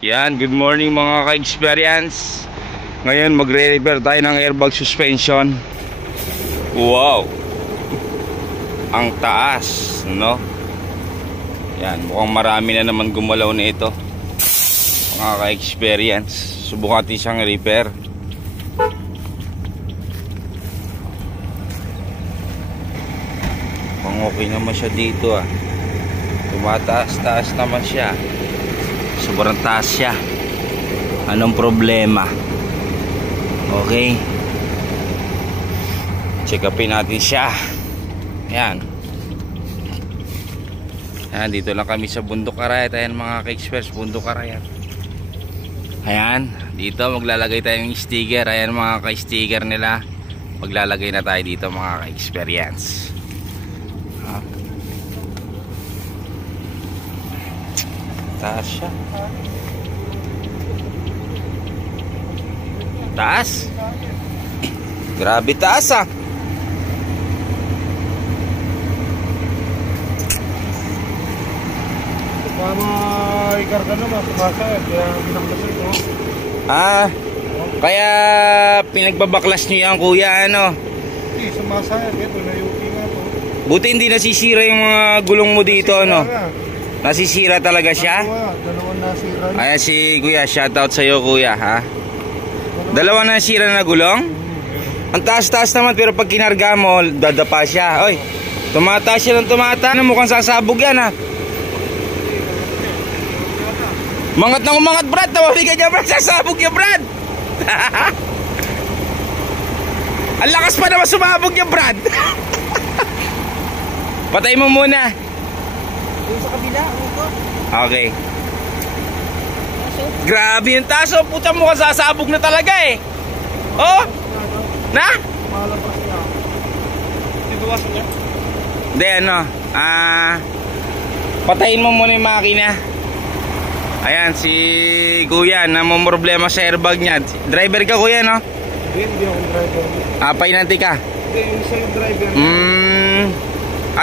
Yan, good morning mga ka-experience. Ngayon magre-repair tayo ng airbag suspension. Wow, ang taas, no? Yan, mukhang marami na naman gumalaw na ito mga ka-experience. Subukan natin siyang repair. Pang okay naman siya dito ah. Tumataas-taas naman siya. Sobrang taas siya. Anong problema? Okay, check upin natin siya. Ayan. Ayan, dito lang kami sa Bundok Arayat. Ayan mga ka-experts, Bundok Arayat. Ayan, dito maglalagay tayo ng sticker. Ayan mga ka-sticker nila. Maglalagay na tayo dito mga ka-experience. Taas siya. Taas. Grabe taas ah. Ikarga naman sumasayad kaya pinaklas ito. Kaya pinagbabaklas niyo yan kuya, ano? Hindi, sumasayad ito, nayuki nga to. Buti hindi nasisira yung mga gulong mo dito, ano? Nasisira talaga siya? Dalawang nasira. Ayan si kuya, shoutout sa'yo kuya, ha? Dalawang nasira na gulong? Ang taas-taas naman, pero pag kinarga mo, dadapa siya. Oy, tumataas siya ng tumataas. Mukhang sasabog yan, ha? Mangat na umangat, Brad. Tawabigan niya, Brad. Sasabog niya, Brad. Ang lakas pa naman sumabog niya, Brad. Patay mo muna. Doon sa kabila, okay. Grabe yung taas, oh. Puta mo ka, sasabog na talaga eh. Oh? Na? malabas niya. Tinuwasan niya? Hindi, ano, patayin mo muna yung makina. Ayan, si kuya, namumroblema sa airbag niya. Driver ka kuya, no? Hindi akong driver. Painanti ka? Hindi, yung isa yung driver.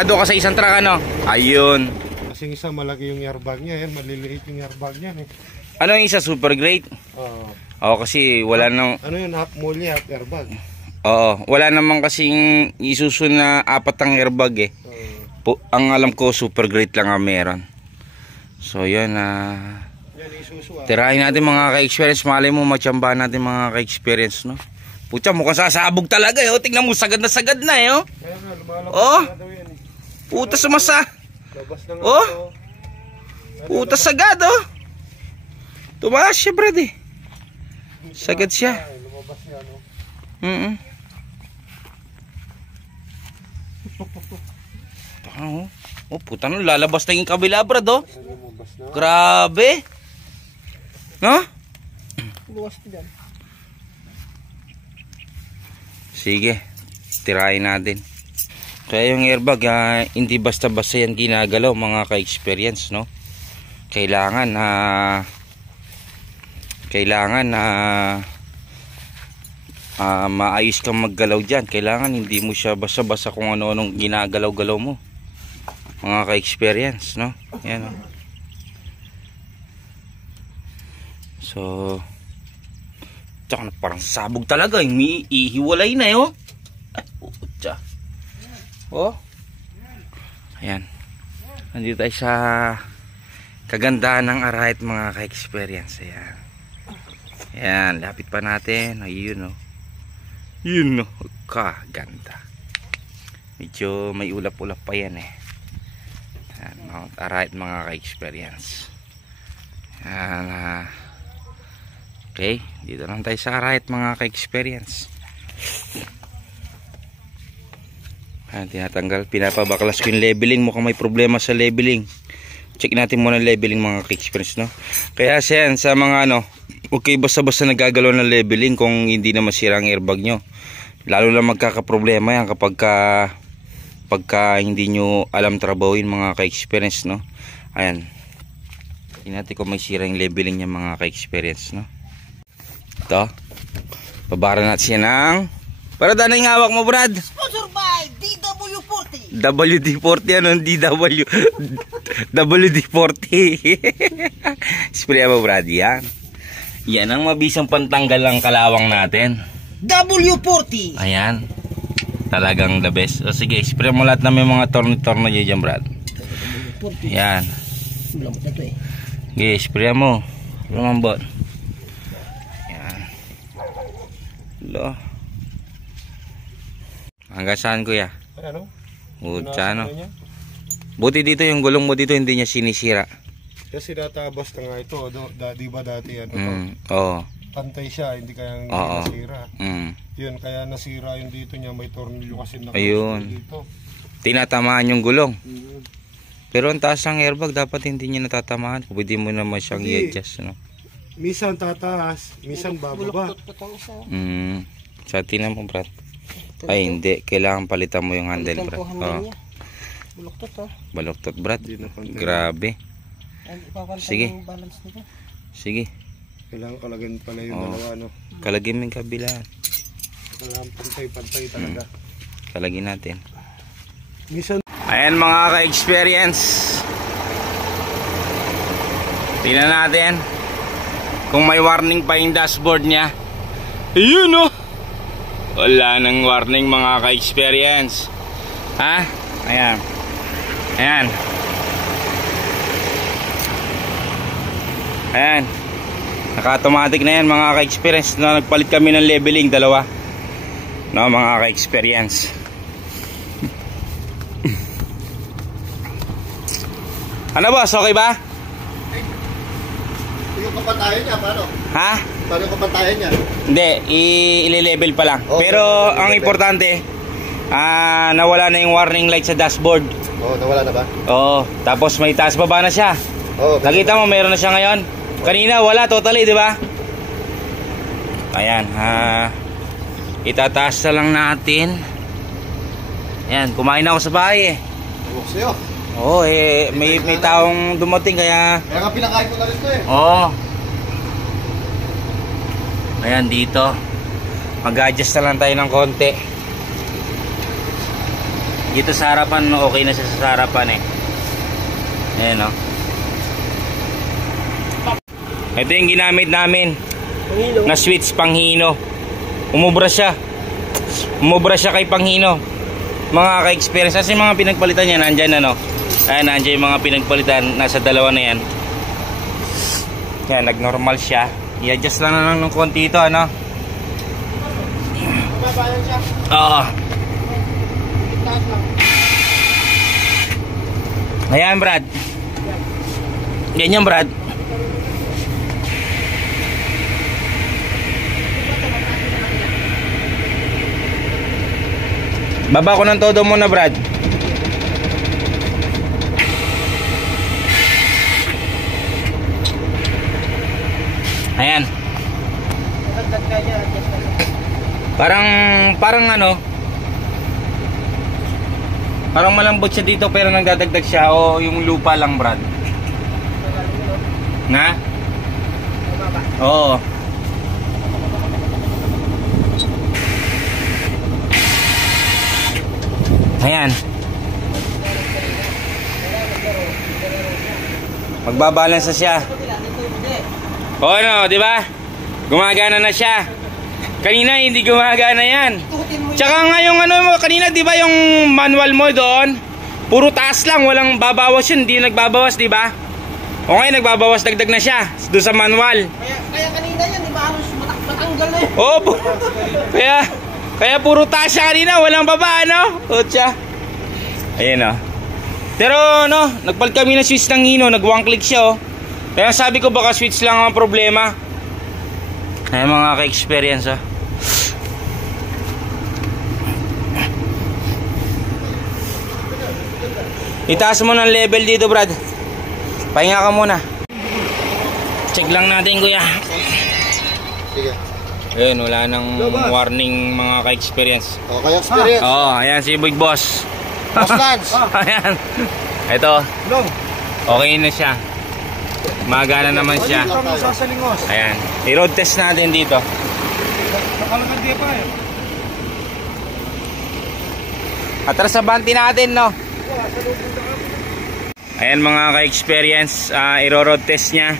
Doon ka sa isang truck, ano? Ayun. Kasi isa malaki yung airbag niya, yan, maliliit yung airbag niya eh. Ano yung isa, super great? Oo, kasi wala nang... Ano yun, half molly, half airbag. Oo, wala naman kasing Isuzu na apat ang airbag eh. Ang alam ko, super great lang ang meron. So yun, tirahin natin mga ka-experience. Malay mo, matsambahan natin mga ka-experience, no? Pucha, mukhang sasabog talaga eh. Tingnan mo, sagad na eh, oh. Kaya nga, lumalabas na daw yan eh. Puta, sumasa. Labas na nga Oh, puta sagad, oh. Tumaas siya, Brad eh. Sagad siya. Lumabas niya, no? Oh, puta no, lalabas na yung kabila, Brad, oh. Grabe. No? Luwas din. Sige, tirahin natin. Kaya yung airbag, hindi basta-basta yan ginagalaw mga ka-experience, no? Kailangan maayos kang maggalaw dyan. Kailangan hindi mo siya basta-basta kung ano-anong ginagalaw-galaw mo mga ka-experience, no? Yan, no? So tsaka parang sabog talaga, ihiwalay na yun. Ay, putya. Oh, ayan, nandito tayo sa kagandahan ng Arayat mga ka-experience. Ayan, ayan, lapit pa natin. Ayun, no? Yun, no? Kaganda. Medyo may ulap-ulap pa yan eh. Ayan, Mount Arayat mga ka-experience. Ayan, okay, dito lang tayo sa Arayat mga ka-experience. Ayan, tinatanggal, pinapabaklas ko yung leveling. Mukhang may problema sa leveling. Check natin muna leveling mga ka-experience, no? Kaya siyan, sa mga ano, huwag kayo basta-basta nagagalaw ng leveling kung hindi na masira ang airbag nyo. Lalo lang magkakaproblema yan pagka hindi nyo alam trabawin mga ka-experience, no? Ayan, tingnan natin kung may sira yung leveling niya mga ka-experience, no? Ito, babara natin siya ng... Para daan na yung hawak mo, Brad. Sponsor by DW40. WD-40 ano, WD-40. Spray mo, Brad, yan. Yan ang mabisang pantanggal ng kalawang natin. W40. Ayan. Talagang the best. O sige, spray mo lahat na may mga torno-torno dyan, Brad. Yan. Malambot na to eh. Okay, spray mo. Lumambot. Yan. Lo. Hanggang saan, kuya? Ano? Utsa, no? Buti dito yung gulong mo dito, hindi niya sinisira. Kasi natabas na nga ito. Di ba dati ano? Oo. Pantay siya, hindi kaya Oo. nasira. Yun, kaya nasira yung dito niya. May tornilyo kasi Ayun. dito. Tinatamaan yung gulong. Pero ang taas ng airbag, dapat hindi niya natatamaan. Pwede mo naman siyang i-adjust, no? Minsan tataas, minsan bababa. Sa tinan mo, Brad. Ay, hindi. Kailangan palitan mo yung handle, Brad. Buloktot to. Baloktot, Brad. Grabe. Sige. Sige. Kailangan kalagyan pala yung dalawa, no? Kalagyan mo yung kabila. Kailangan pantay talaga. Kalagyan natin. Minsan. Ayan mga ka-experience. Tingnan natin kung may warning pa yung dashboard niya. Ayun, oh. Wala nang warning mga ka-experience. Ha? Ayan. Ayan. Ayan. Naka-automatic na yan mga ka-experience. Na nagpalit kami ng leveling, dalawa. No, mga ka-experience. Ano boss, okay ba? Yung kapantayan niya, paano? Ha? Paano yung kapantayan niya? Hindi, i-level pa lang. Okay, pero ang importante, nawala na yung warning light sa dashboard. Nawala na ba? Oo, tapos may taas baba na siya. Nakita mo, meron na siya ngayon. Kanina wala totally, di ba? Ayan, itataas na lang natin. Ayan, kumain ako sa bahay eh. Sa'yo. Oo, may taong dumating kaya... Kaya nga pinakain ko na rin ito eh. Oo. Ayan, dito. Mag-adjust na lang tayo ng konti. Dito sa harapan, okay na siya sa harapan eh. Ayan o. Ito yung ginamit namin na switch panghino. Umubra siya kay panghino. Mga ka-experience. Kasi mga pinagpalitan niya nandyan ano. Ayan, nandyan yung mga pinagpalitan. Nasa dalawa na yan. Yan, nag-normal siya. I-adjust lang na lang ng konti ito ano. Mababayan siya. Oo. Taas lang. Ayan, Brad. Ganyan, Brad. Baba ko ng todo muna, Brad. Ayan. Parang ano, parang malambot siya dito pero nagdadagdag siya o yung lupa lang, Brad. Na? Oo. Ayan. Magbabalance na siya. O ano, di ba? Gumagana na siya. Kanina hindi gumagana yan. Tsaka nga yung ano mo, kanina di ba yung manual mo doon? Puro taas lang, walang babawas yun. Hindi nagbabawas, di ba? O ngayon nagbabawas, dagdag na siya doon sa manual. Kaya kanina yan, di ba? Halos matanggal na yun. Oo, kaya puro taas siya kanina, walang baba, ano? Otsa. Ayan o. Pero no, nagpalit kami ng switch ng hino, nag one click siya oh. Kaya sabi ko baka switch lang ang problema. Ayan mga ka-experience oh. Itaas mo ng level dito, Brad. Pahinga ka muna. Check lang natin, kuya. Sige. Ayun, wala nang warning mga ka-experience. Okay, experience. Oo, ayan si Big Boss. Boss Lance. Ayan. Ito. Okay na siya. Magana naman siya. Ayan. I-road test natin dito. Nakalagad di pa eh. Atras sa banti natin, no? Ayan mga ka-experience, iro-road test niya.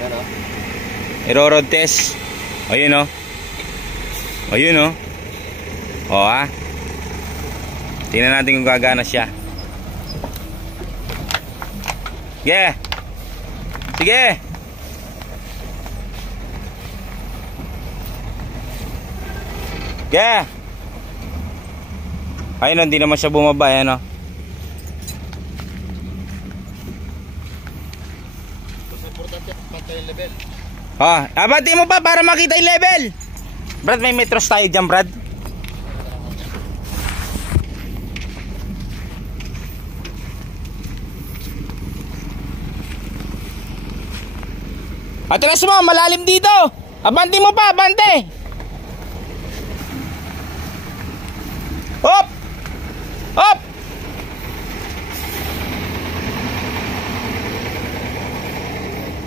Iro-road test. Ayun, oh. Ayun, oh. O, ha? Tingnan natin kung gagana siya. Sige. Sige. Sige. Ayun, hindi naman siya bumaba, ayan, oh. Abati mo pa para makita yung level. Brad, may metros tayo dyan, Brad. Atras mo, malalim dito. Abante mo pa, abante. Hop! Hop!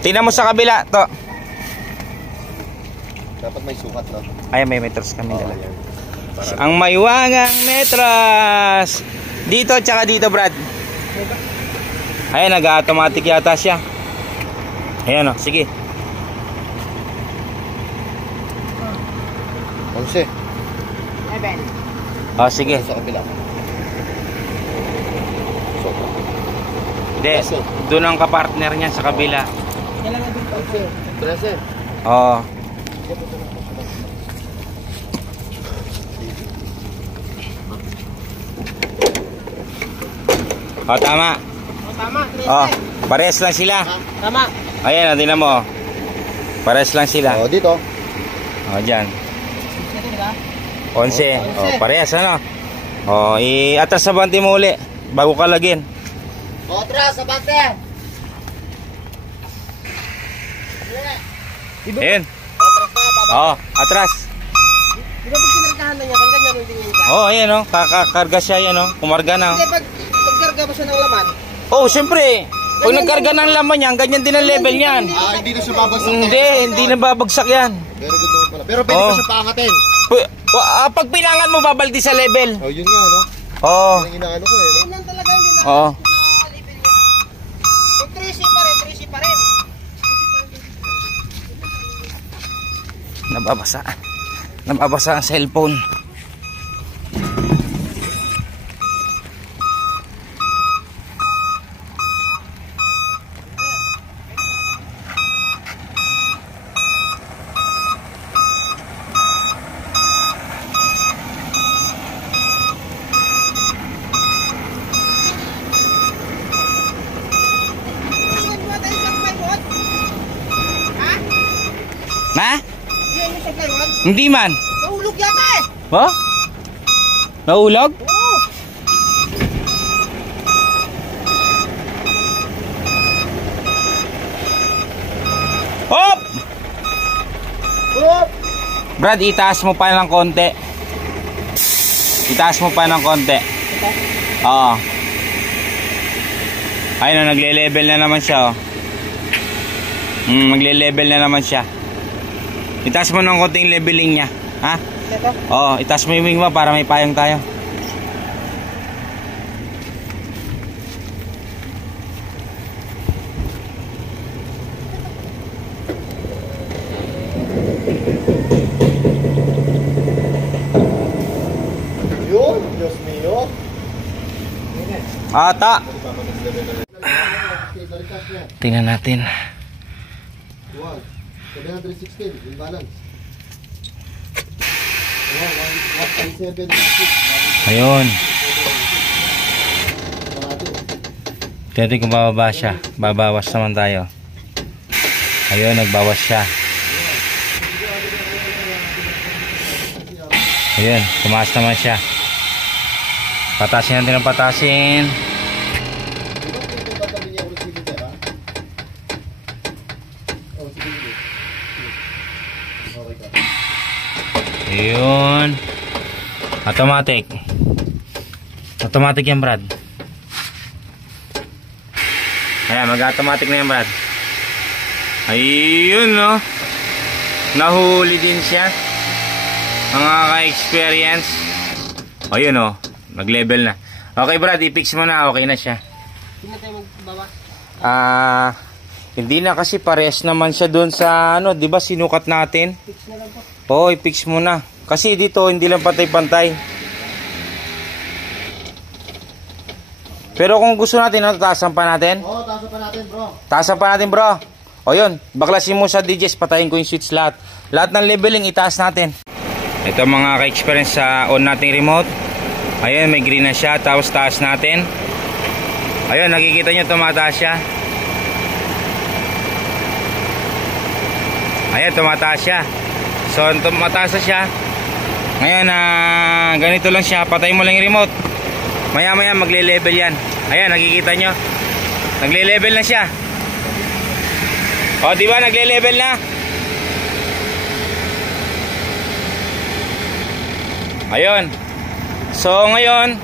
Tingnan mo sa kabila, to. Dapat may sukat, no? Ay, may metros kami dala. Ang maiwangang metros. Dito, tsaka dito, Brad. Ayan, nag-automatic yata siya. Ayan, o, sige. 11. O, sige. Sa kabila. Hindi, doon ang kapartner niya sa kabila. Yan lang din 13. Oo. O, tama. Oh, tama. O, parehas lang sila. Tama. Ayan, tingnan mo. Parehas lang sila. Oh, dito. O, dyan. Ito, di ba? 11. O, parehas, ano? O, i-atras sa banti mo uli bago ka lagin. Otras, abante. Ayun. Otras pa, baba. O, atras. Di ba pag kinargahan na niya, kang ganyan yung tingin ka? O, ayan, o. Kakakarga siya, yan, o. Kumarga na, o. Hindi, pagkarga mo siya ng laman. Oh, siyempre. Pag nagkarga ng laman yan, ganyan din ang level niyan. Hindi na siya babagsak. Hindi na babagsak yan. Pero good naman pala. Pero pwede pa siya paangatin. Pag pinangan mo, babalti sa level. Oh, yun nga, no? Oo. Yung inaano ko, eh, no? Ganyan talaga, hindi na. Oo. Level niya. Yung 3C pa rin, 3C pa rin. Nababasa. Nababasa ang cellphone. Tingnan mo tayo sa plywood. Ha? Na? Tingnan mo sa plywood. Hindi man. Nahulog yata eh. Ha? Nahulog? Oo. Hop! Oo. Brad, itaas mo pa ng konti. Itaas mo pa ng konti. Oo. Ayun, nagle-level na naman siya, oh. Magle-level na naman siya. Itaas mo ng konting leveling niya. Ha? Ito. Oo, itaas mo yung wing mo para may payong tayo. Yun, Diyos mio. Ata. Tingnan natin. 716, imbalance. 1.7. Ayun. Tingnan kung bababa siya. Babawas naman tayo. Ayun, nagbawas siya. Ayun, tumaas naman siya. Patasin natin ang patasin. Ayun. Automatic. Automatic yan, Brad. Ayan, mag-automatic na yan, Brad. Ayun, no. Nahuli din siya. Mga ka-experience. Ayun, no. Nag-level na. Okay Brad, i-fix mo na. Okay na siya. Hindi na tayo magbaba. Hindi na kasi parehas naman siya doon sa ano, 'di ba sinukat natin? Fix na lang po. Oo, i-fix mo na. Kasi dito hindi lang pantay-pantay. Pero kung gusto natin, ano, taasan pa natin? Oo, taasan pa natin bro. Taasan pa natin bro. O yun, baklasin mo sa DJs, patayin ko yung switch lahat. Lahat ng leveling, itaas natin. Ito mga ka-experience sa on nating remote. Ayun, may green na siya, tapos taas natin. Ayun, nakikita nyo, tumataas siya. Ayun, tumataas siya. So, tumataas na siya. Ngayon, ganito lang siya, patayin mo lang yung remote. Maya maya magle-level yan. Ayan, nakikita nyo, nagle-level na siya. O, diba nagle-level na? Ayun. So ngayon,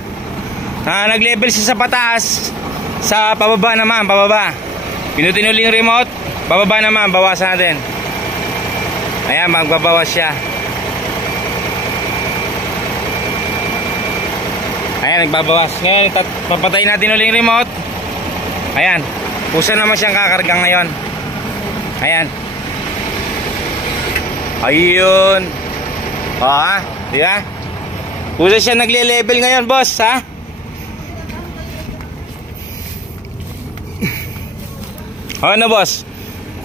nag-level siya sa pataas. Sa pababa naman, pababa. Pinutin ulit yung remote. Pababa naman, bawasan natin. Ayan, magbabawas siya. Ayan, nagbabawas. Ngayon, papatayin natin ulit yung remote. Ayan, pusa naman siyang kakargang ngayon. Ayan. Ayun. O ha, di ba? Pusa siya nagle-level ngayon, boss, ha? O ano, boss?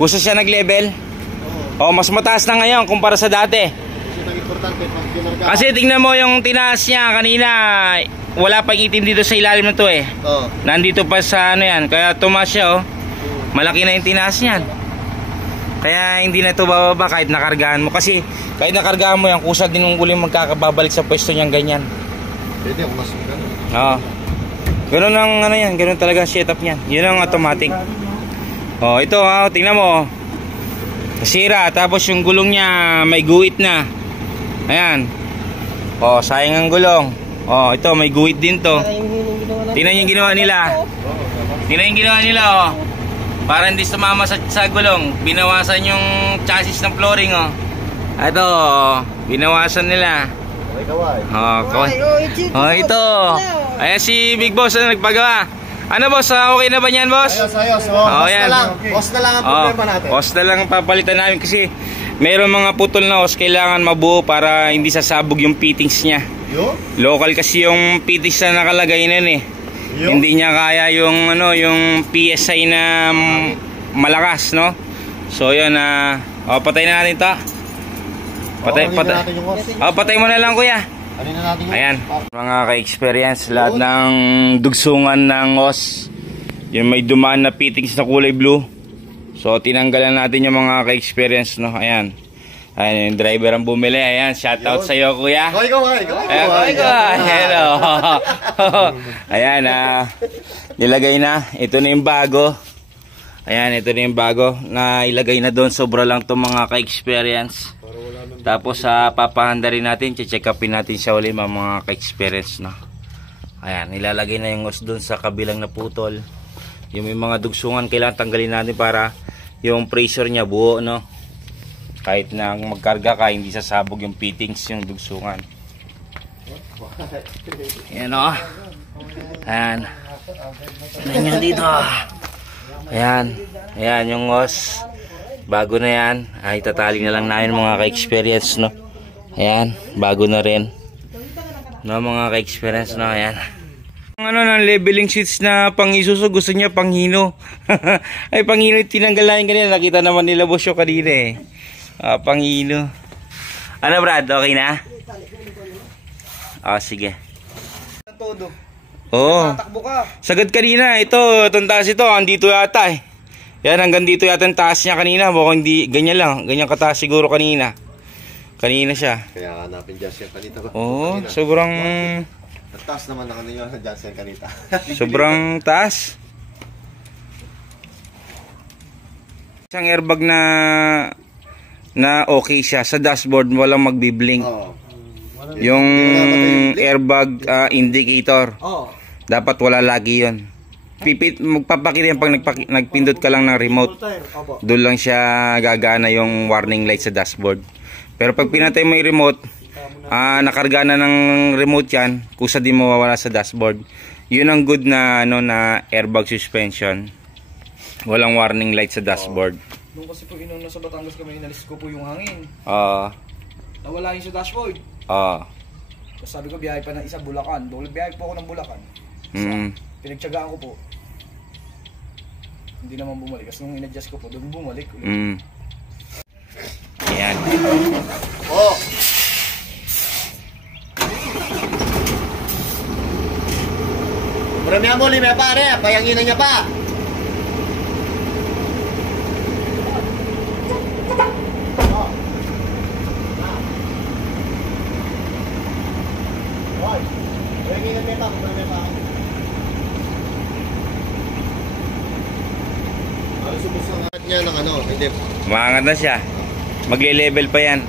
Pusa siya nag-level? O, mas mataas na ngayon kumpara sa dati. Kasi tingnan mo yung tinaas niya kanina, wala pang itim dito sa ilalim na to eh. Nandito pa sa ano yan, kaya tumaas siya oh. Malaki na yung tinaas niyan. Kaya hindi na ito bababa kahit nakargahan mo. Kasi kahit nakargahan mo yan, kusa din mong uling magkakababalik sa pwesto niyang ganyan. Pwede ako mas ganun. Oo. Ganun ang ano yan, ganun talaga ang setup niyan. Yun ang automatic. Oh, ito ha, tingnan mo. Nasira, tapos yung gulong niya may guhit na. Ayan. Oh, sayang ang gulong. Oh, ito may guhit din to. Tingnan yung ginawa nila. Tingnan yung ginawa nila oh. Para hindi sumama sa gulong. Binawasan yung chassis ng flooring oh. Ito, binawasan nila. Oh, kaway. Oh, ito. Ayan si Big Boss na nagpagawa. Ano boss, okay na ba yan boss? Ayos. Oh, yan. Os na lang ang problema natin. Os na lang papalitan namin kasi meron mga putol na os kailangan mabuo para hindi sasabog yung fittings niya. Local kasi yung fittings na nakalagay na eh. Hindi niya kaya yung ano, yung PSI na malakas, no? So yun patay na natin 'to. Patay mo na lang kuya. Ayan, mga ka-experience, lahat ng dugsungan ng os, yung may dumaan na fittings na kulay blue. So tinanggalan natin yung mga ka-experience, no? Ayan. Ayan, yung driver ang bumili. Ayan, shoutout sa iyo kuya. Hello. Ayan, nilagay na. Ito na yung bago. Ayan, ito na yung bago na ilagay na doon. Sobra lang itong mga ka-experience. Tapos papahanda rin natin, check upin natin siya ulit mga ka-experience, no? Ayan, nilalagay na yung os doon sa kabilang na putol. Yung may mga dugsungan kailangan tanggalin natin para yung pressure niya buo, no? Kahit na magkarga ka, hindi sasabog yung fittings, yung dugsungan. Ayan o. Ayan. Ayan dito. Ayan. Ayan yung os. Bago na yan. Ay, tatali na lang namin mga ka-experience, no? Ayan. Bago na rin. No, mga ka-experience, no? Ayan. Ano ng leveling sheets na pang Isuzu, gusto niya pang Hino. Ay, pang Hino tinanggal namin kanina. Nakita naman nila boss yung kanina eh. Pang Hino. Ano Brad, okay na? Sige. Todo. Oo. Takbo ka. Sagad kanina, itong taas ito, andito yata eh. Yan, hanggang dito yata ang taas niya kanina. Baka hindi, ganyan lang. Ganyan kataas siguro kanina. Kanina siya. Kaya hanapin dyan siya kanita ba? Oo, sobrang... Ang taas naman na kanina dyan siya kanita. Sobrang taas. Isang airbag na okay siya. Sa dashboard, walang magbiblink. Yung airbag indicator. Dapat wala lagi yun. Magpapakita yan pag nagpindot ka lang ng remote. Doon lang siya gagana yung warning light sa dashboard. Pero pag pinatay mo yung remote, nakarga na ng remote yan, kusa din mawawala sa dashboard. Yun ang good na ano na airbag suspension. Walang warning light sa dashboard. Nung kasi po inuna sa Batangas kami, inalis ko po yung hangin. Nawala yun sa dashboard. Tapos sabi ko, biyahe pa ng isa Bulacan. Biyahe po ako ng Bulacan. Pinagtsagaan ko po. Hindi naman bumalik. Kasi nung in-adjust ko po, doon bumalik. Ayan. Oh. Maramihan mo, lima pare. Payanginan niya pa. Payanginan niya pa. Payanginan pa. Subusangat niya ng ano, hindi. Maangat na siya. Magle-level pa yan.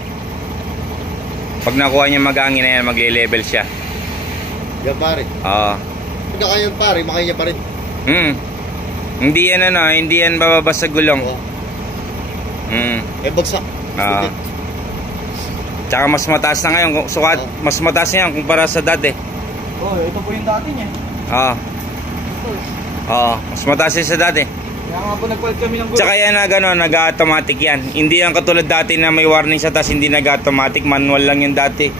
Pag nakuha niya mag-angin na yan, magle-level siya. Yan pare. Oo. Pagka kaya pare, makaya niya pa rin. Hindi yan ano, hindi yan bababa sa gulong. Eh bagsak. Tsaka mas mataas na ngayon, sukat, mas mataas na yan kumpara sa dati. Ito po yung dati niya. Mas mataas yan sa dati. Kaya nga po nagpalit kami ng gulong. Tsaka yan na gano'n, nag-automatic yan. Hindi yan katulad dati na may warning sa taas, hindi nag-automatic, manual lang yan dati.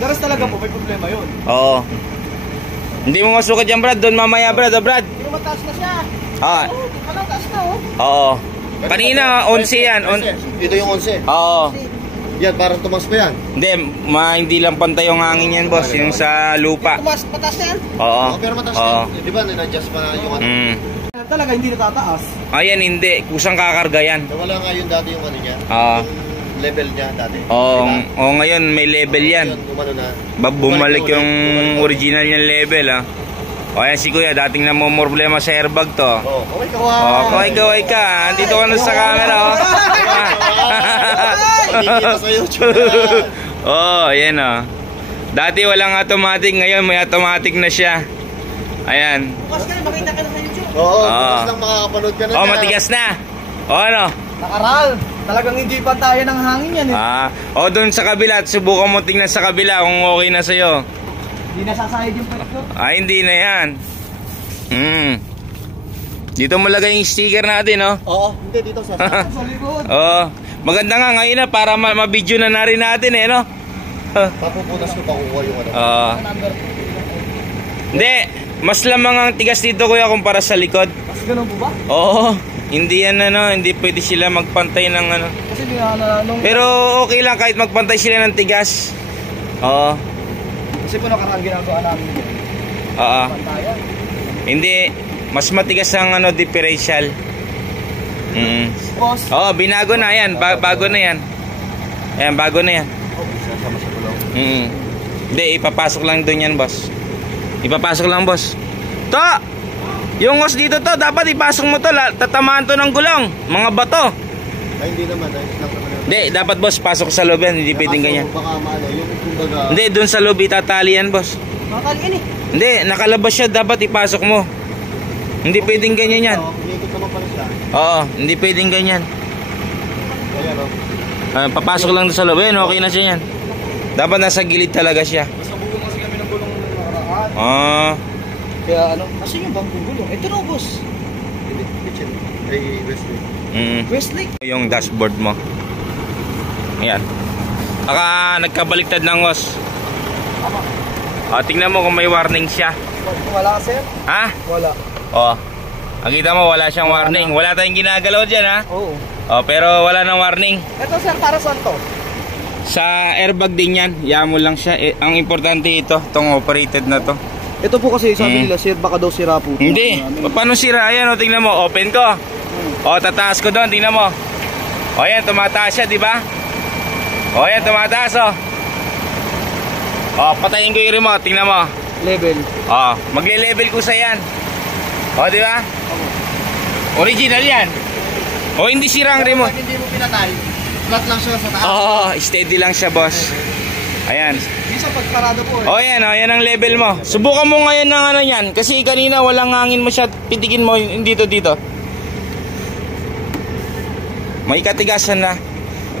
Daras talaga po, may problema yun. Oo. Hindi mo masukat yan, Brad. Doon mamaya, Brad. Brad. Hindi mo mataas na siya. Di pa lang taas na Oo. Kanina, 11 yan. Dito yung 11. Oo. Yan, parang tumas pa yan. Hindi lang pantay yung hangin yan, boss. Yung sa lupa. Mataas na yan? Oo. Pero mataas na. Di ba, na-adjust pa yung ano? Talaga hindi natataas. Ayan, hindi. Kusang kakarga yan. Wala nga yun dati yung ano niya. Yung level niya dati. Oo, ngayon may level yan. Bumalik yung original niyang level, O ayan si Kuya, dating namumroblema sa airbag to. Kaway ka. Dito ka na sa camera, ayan Dati walang automatic, ngayon may automatic na siya. Ayan. Bukas ka na, makita ka na sa YouTube. Bukas lang makakapanood ka na. Matigas na. Ano? Nakaral. Talagang hindi pantayan ng hangin yan doon sa kabila, subukan mo tingnan sa kabila kung okay na sa'yo. Hindi nasasayad yung pet ko. Hindi na yan. Dito mo lagay yung sticker natin, Oo, hindi dito sa likod. Maganda nga ngayon na para ma-video na rin natin Papupunas ko pa kukuha yung ano. Hindi, mas lamang ang tigas dito kuya kumpara sa likod. Mas ganun po ba? Oo, hindi yan hindi pwede sila magpantay ng Kasi Pero okay lang kahit magpantay sila ng tigas. Kasi po nakaraan ginagawa namin yun. Pantayan. Hindi, mas matigas ang differential. Boss. Binago na yan, bago na yan. Ayan, bago na yan. Hindi, ipapasok lang doon yan, boss. Ipapasok lang, boss. Yung hose dito dapat ipasok mo tatamaan to ng gulong. Mga bato. Ay, hindi naman. Hindi, dapat boss, pasok sa loob yan. Hindi pwedeng ganyan. Baka maano, yung kumbaga. Hindi, doon sa loob itatali yan, boss. Makakaliin Hindi, nakalabas siya. Dapat ipasok mo. Hindi pwedeng ganyan yan. Umikot naman pala siya. Hindi pwedeng ganyan. Ayan, papasok lang doon sa loob. Yan, okay na siya yan. Dapat nasa gilid talaga siya. Mas nabulong kasi kami ng gulong nakaraan. Kaya kasi yung bangkong gulong. Ito na, boss. kitchen. Ay, Westlake. Westlake. Yung dashboard mo. Ayan. Baka nagkabaliktad ng hose. Tingnan mo kung may warning siya. Wala, sir? Wala. Nakita mo wala siyang warning. Wala tayong ginagalaw dyan, Oo. Pero wala nang warning. Ito, sir, para saan to? Sa airbag din yan. Yamo lang siya. Ang importante ito, itong operated na to. Ito po kasi sabi nila, sir, baka daw sira po. Hindi. Paano sira? Ayan, tingnan mo. Open ko. Tataas ko doon. Tingnan mo. Ayan, tumataas siya, di ba? Ayan, tumataas, patayin ko yung remote. Tingnan mo. Level. Magle-level ko sa yan. Di ba? Original yan. Hindi sira ang remote. Hindi mo pinatay. Flat lang siya sa taas. Steady lang siya, boss. Ayan. Minsan pagparado po Yan ang level mo. Subukan mo ngayon ng yan. Kasi kanina walang hangin mo siya. Pitikin mo dito. May katigasan na.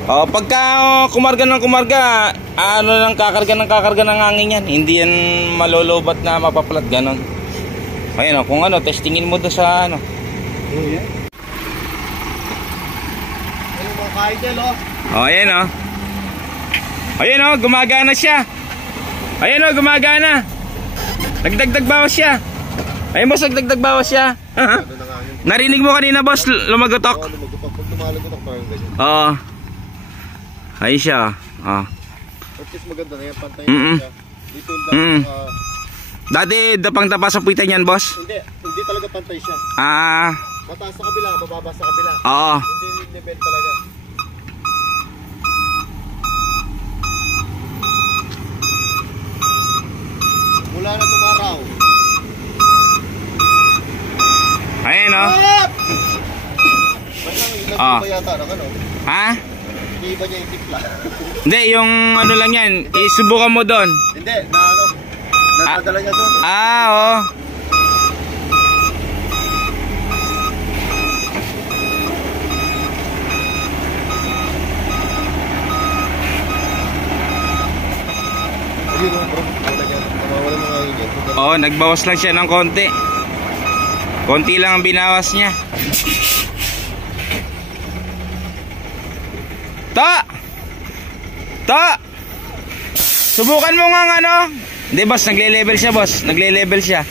Pagka kumarga ng kumarga, ano lang kakarga ng hangin yan. Hindi yan malolobat na mapaplat ganon. Ayun kung ano, testingin mo doon sa ano. Ayun mga ka-idol Ayan Ayan gumagana siya. Ayan gumagana. Nagdagdag bawas siya. Ayun boss, nagdagdag bawas siya. Narinig mo kanina boss, lumagotok. Oo, lumagotok. Pag lumalagotok parang ganyan. Oo. Ayun siya. At least maganda na yan, pantay na siya. Dito lang, Dati dapang tapa sa puwitan yan boss? hindi talaga pantay siya. Mataas sa kabila, mababa sa kabila. Oo. Hindi level talaga. Mula na tumaraw. Ayun Iba yata ng ano? Ha? Hindi ba niya yung tipla? Hindi, yung ano lang yan. Isubukan mo doon. Hindi, na ano? Napadala niya doon. Oo. Ayun bro, wala niya. Wala mga hingin. Oo, nagbawas lang siya ng konti. Konti lang ang binawas niya. Subukan mo nga ano. Hindi boss, nagle-level siya boss. Nagle-level siya.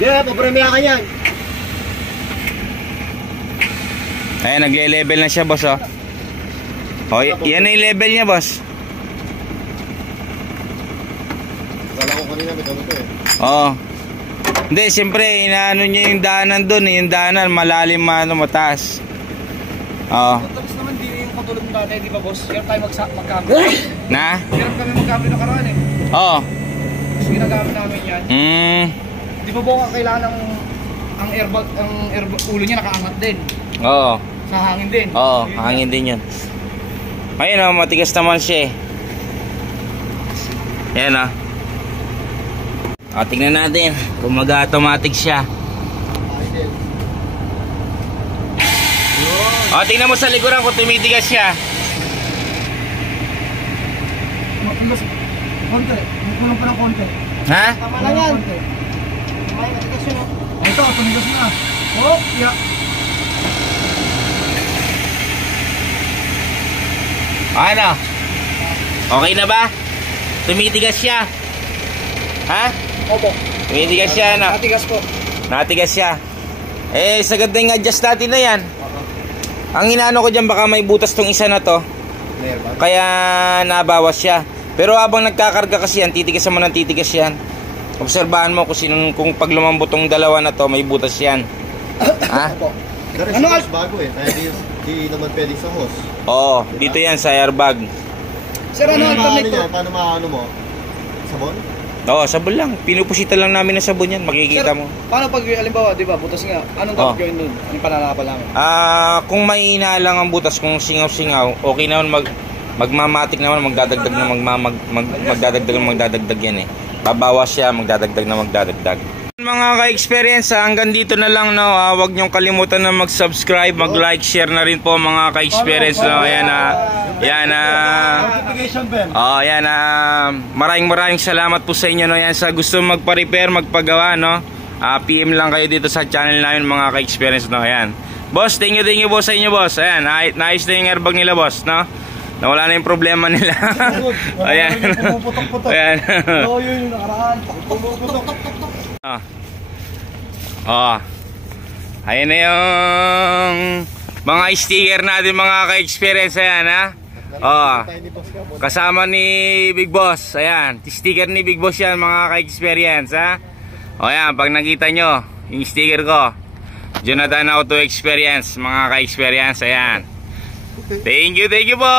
Yeah, papremya ka yan. Ayan, nagle-level na siya boss yan na yung level niya boss. Wala ko kanina may ganito Oo. Hindi, siyempre inaano niya yung daanan doon, yung daanan malalim mataas. Tapos naman di yung katulad ng dati, di ba boss? Hirap tayo magkabit. Na? Hirap kami magkabit na karaan Oo. Tapos ginagamit namin yan. Di ba po kailangan ang airbag, ulo niya nakaangat din. Oo. Sa hangin din. Oo, hangin din yun. Ayun matigas naman siya Ayan tingnan natin kung mag-automatic siya. Tingnan mo sa likuran kung tumitigas siya. Konti. Kulong pa ng konti. Ha? Tama lang yan. Matigas yun Ito, tumigas na. Yeah. Ano? Okay na ba? Tumitigas siya. Ha? Opo. Tumitigas siya Natigas po. Natigas siya. Sa ganda yung adjust natin na yan. Ang inaano ko dyan baka may butas tong isa na to. Kaya nabawas siya. Pero habang nagkakarga kasi yan, titigasan mo ng titigas yan. Obserbahan mo kung pag lumambot tong dalawa na to, may butas yan. Ha? Ano hose bago Kaya di naman pwede sa hose. Oo, dito yan sa airbag. Sir, ano alternate to? Paano maano mo? Sabon? Oo, sabon lang. Pinupusitan lang namin ng sabon yan. Makikita mo. Paano pag halimbawa, di ba, butas nga, anong dapat gawin dun? Anong pananapa lang? Kung may lang ang butas, kung singaw-singaw, okay naman magmamatic naman, magdadagdag yan Babawas siya, magdadagdag na magdadagdag. Mga ka-experience, hanggang dito na lang huwag niyong kalimutan na mag-subscribe, mag-like, share na rin po mga ka-experience maraming salamat po sa inyo yan sa gusto magpa-repair, magpagawa PM lang kayo dito sa channel namin mga ka-experience Boss, thank you boss sa inyo boss. Ayan, nice na yung airbag nila boss Nawala na yung problema nila. Ayan. Ayan. Yun yung nakaraan. Ayan na yung mga sticker natin mga ka-experience. Ayan kasama ni Big Boss. Ayan, sticker ni Big Boss yan mga ka-experience ayan, pag nakita nyo yung sticker ko, Jonathan Auto Experience mga ka-experience. Ayan, thank you po.